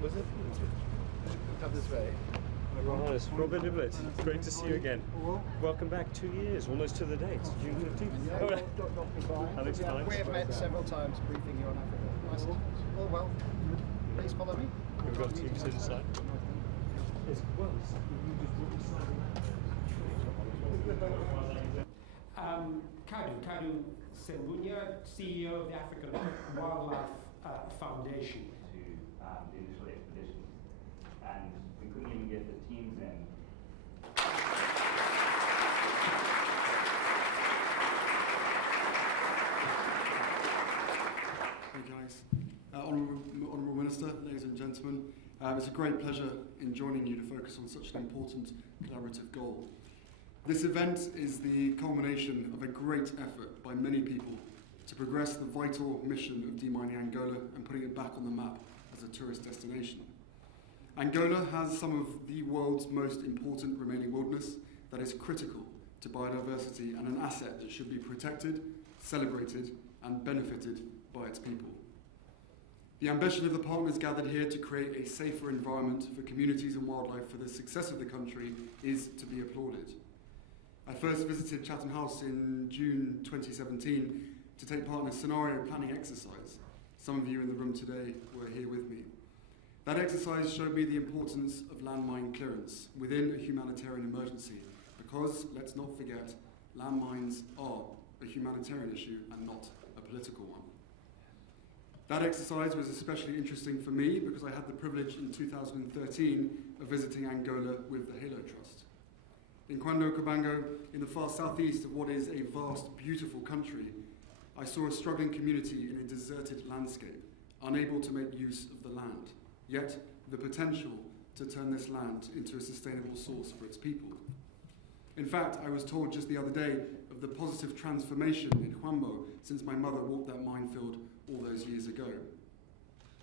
Was it? Come this way. Right, Robert Ibbett, great to see you again. Welcome back, 2 years, almost to the date. June 15th. Alex Pines. We have met several times briefing you on Africa. Nice. Oh well, please follow me. We've got teams inside. As well as Kadu Senbunya, CEO of the African Wildlife Foundation. To the initial expedition, and we couldn't even get the teams in. Thank you, Alex. Honourable Minister, ladies and gentlemen, it's a great pleasure in joining you to focus on such an important collaborative goal. This event is the culmination of a great effort by many people to progress the vital mission of demining Angola and putting it back on the map as a tourist destination. Angola has some of the world's most important remaining wilderness that is critical to biodiversity and an asset that should be protected, celebrated, and benefited by its people. The ambition of the partners gathered here to create a safer environment for communities and wildlife for the success of the country is to be applauded. I first visited Chatham House in June 2017 to take part in a scenario planning exercise. Some of you in the room today were here with me. That exercise showed me the importance of landmine clearance within a humanitarian emergency because, let's not forget, landmines are a humanitarian issue and not a political one. That exercise was especially interesting for me because I had the privilege in 2013 of visiting Angola with the Halo Trust. In Kwando Kabango, in the far southeast of what is a vast, beautiful country, I saw a struggling community in a deserted landscape, unable to make use of the land, yet the potential to turn this land into a sustainable source for its people. In fact, I was told just the other day of the positive transformation in Huambo since my mother walked that minefield all those years ago.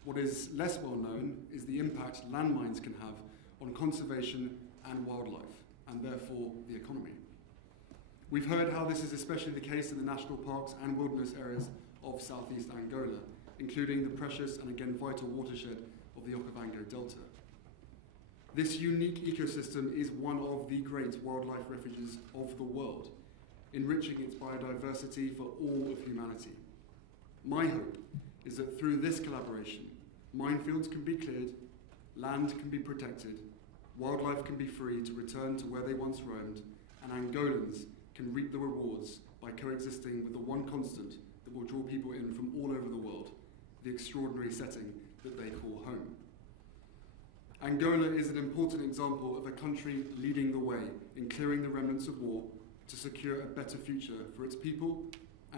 What is less well known is the impact landmines can have on conservation and wildlife, and therefore the economy. We've heard how this is especially the case in the national parks and wilderness areas of southeast Angola, including the precious and again vital watershed of the Okavango Delta. This unique ecosystem is one of the great wildlife refuges of the world, enriching its biodiversity for all of humanity. My hope is that through this collaboration, minefields can be cleared, land can be protected, wildlife can be free to return to where they once roamed, and Angolans can reap the rewards by coexisting with the one constant that will draw people in from all over the world, the extraordinary setting that they call home. Angola is an important example of a country leading the way in clearing the remnants of war to secure a better future for its people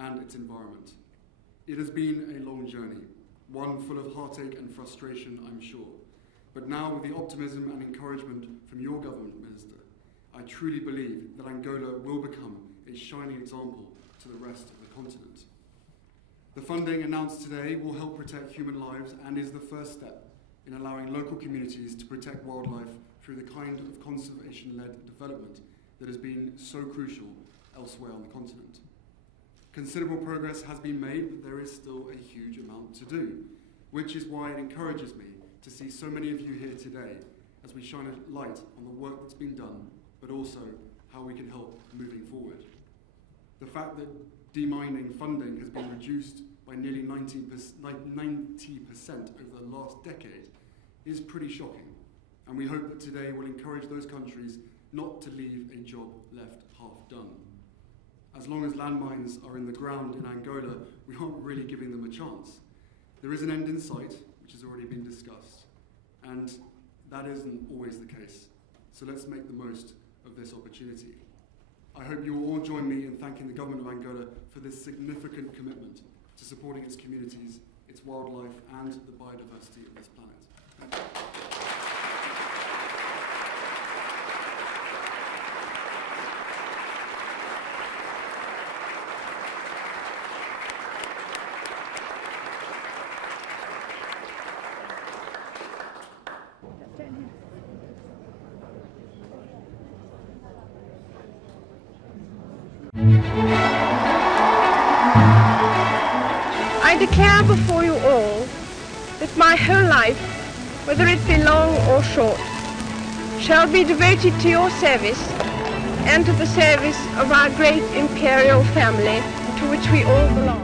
and its environment. It has been a long journey, one full of heartache and frustration, I'm sure. But now, with the optimism and encouragement from your government, Minister, I truly believe that Angola will become a shining example to the rest of the continent. The funding announced today will help protect human lives and is the first step in allowing local communities to protect wildlife through the kind of conservation-led development that has been so crucial elsewhere on the continent. Considerable progress has been made, but there is still a huge amount to do, which is why it encourages me to see so many of you here today as we shine a light on the work that's been done, but also how we can help moving forward. The fact that demining funding has been reduced by nearly 90% over the last decade is pretty shocking, and we hope that today will encourage those countries not to leave a job left half done. As long as landmines are in the ground in Angola, we aren't really giving them a chance. There is an end in sight, which has already been discussed, and that isn't always the case. So let's make the most of this opportunity. I hope you will all join me in thanking the government of Angola for this significant commitment to supporting its communities, its wildlife, and the biodiversity of this planet. Thank you. I declare before you all that my whole life whether it be long or short, shall be devoted to your service and to the service of our great imperial family to which we all belong.